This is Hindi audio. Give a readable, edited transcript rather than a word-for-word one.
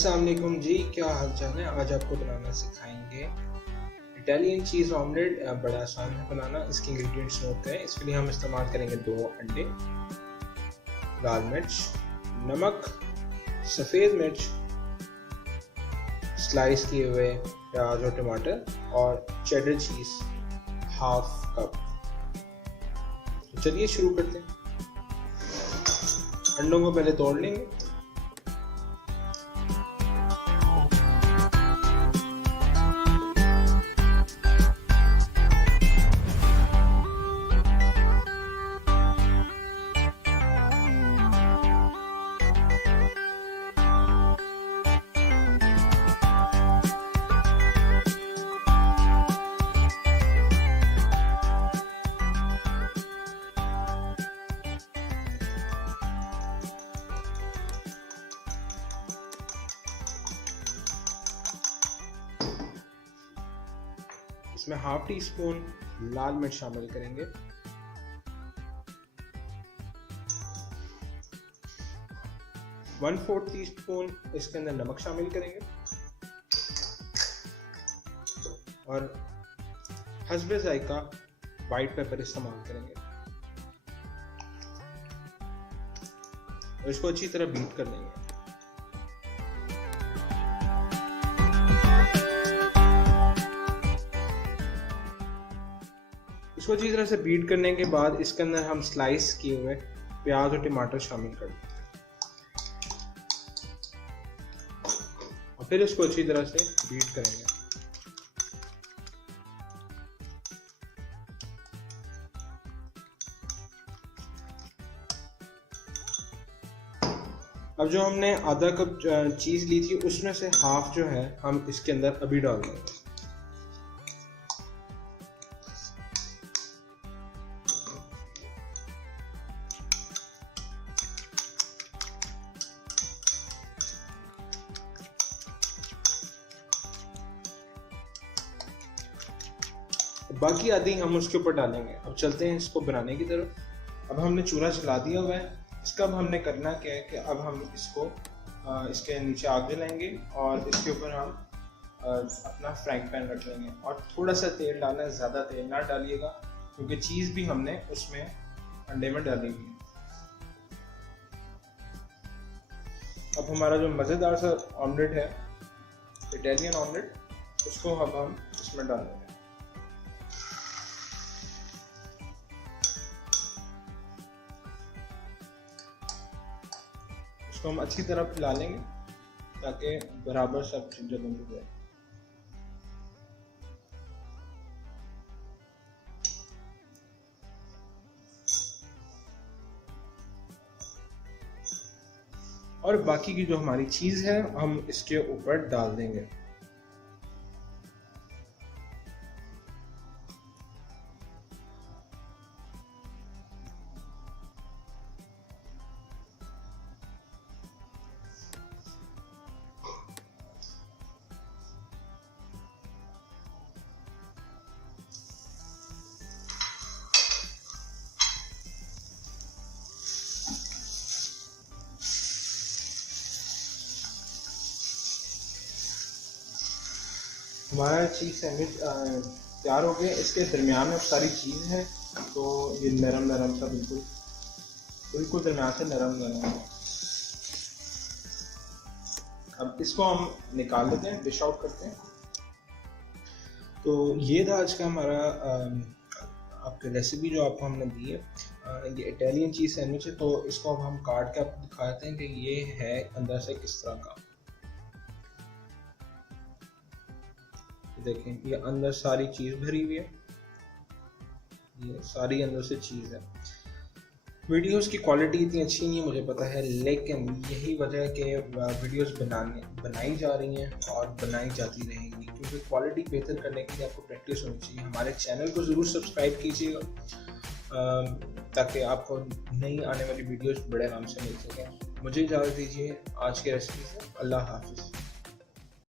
अस्सलाम वालेकुम जी, क्या हाल चाल है। आज आपको बनाना सिखाएंगे इटालियन चीज़ ऑमलेट। बड़ा आसान है बनाना। इसके इंग्रेडिएंट्स नोट करें। इसके लिए हम इस्तेमाल करेंगे 2 अंडे, लाल मिर्च, नमक, सफ़ेद मिर्च, स्लाइस किए हुए प्याज और टमाटर और चेडर चीज़ हाफ कप। तो चलिए शुरू करते हैं। अंडों को पहले तोड़ लेंगे। इसमें हाफ टी स्पून लाल मिर्च शामिल करेंगे, वन फोर्थ टी स्पून इसके अंदर नमक शामिल करेंगे और हस्बे जायका वाइट पेपर इस्तेमाल करेंगे और इसको अच्छी तरह बीट कर लेंगे। इसको अच्छी तरह से बीट करने के बाद इसके अंदर हम स्लाइस किए हुए प्याज और टमाटर शामिल कर देंगे और फिर इसको अच्छी तरह से बीट करेंगे। अब जो हमने आधा कप चीज़ ली थी उसमें से हाफ जो है हम इसके अंदर अभी डाल देंगे। बाकी आधी हम उसके ऊपर डालेंगे। अब चलते हैं इसको बनाने की तरफ। अब हमने चूल्हा जला दिया हुआ है। इसका अब हमने करना क्या है कि अब हम इसको इसके नीचे आग जलाएंगे और इसके ऊपर हम अपना फ्राइंग पैन रख लेंगे और थोड़ा सा तेल डालना है, ज़्यादा तेल ना डालिएगा क्योंकि चीज़ भी हमने उसमें अंडे में डाली हुई है। अब हमारा जो मज़ेदार सा ऑमलेट है, इटालियन ऑमलेट, उसको अब हम इसमें डाल देंगे। इसको हम अच्छी तरह फैला लेंगे ताकि बराबर सब जगह मिल जाए। और बाकी की जो हमारी चीज़ है हम इसके ऊपर डाल देंगे। हमारा चीज़ सैंडविच तैयार हो गया। इसके दरमियान में सारी चीज़ है तो ये नरम नरम सा बिल्कुल दरमियान से नरम है। अब इसको हम निकाल लेते हैं, डिश आउट करते हैं। तो ये था आज का हमारा आपकी रेसिपी जो आपको हमने दी है। ये इटालियन चीज़ सैंडविच है। तो इसको अब हम काट के आपको दिखाते हैं कि ये है अंदर से किस तरह का। देखें, ये अंदर सारी चीज़ भरी हुई है, ये सारी अंदर से चीज़ है। वीडियोस की क्वालिटी इतनी अच्छी नहीं है मुझे पता है, लेकिन यही वजह है कि वीडियोस बनाई जा रही हैं और बनाई जाती रहेंगी क्योंकि क्वालिटी बेहतर करने के लिए आपको प्रैक्टिस होनी चाहिए। हमारे चैनल को ज़रूर सब्सक्राइब कीजिएगा ताकि आपको नई आने वाली वीडियोस बड़े आराम से मिल सकें। मुझे इजाज़त दीजिए आज के रेसिपी से। अल्लाह हाफिज़।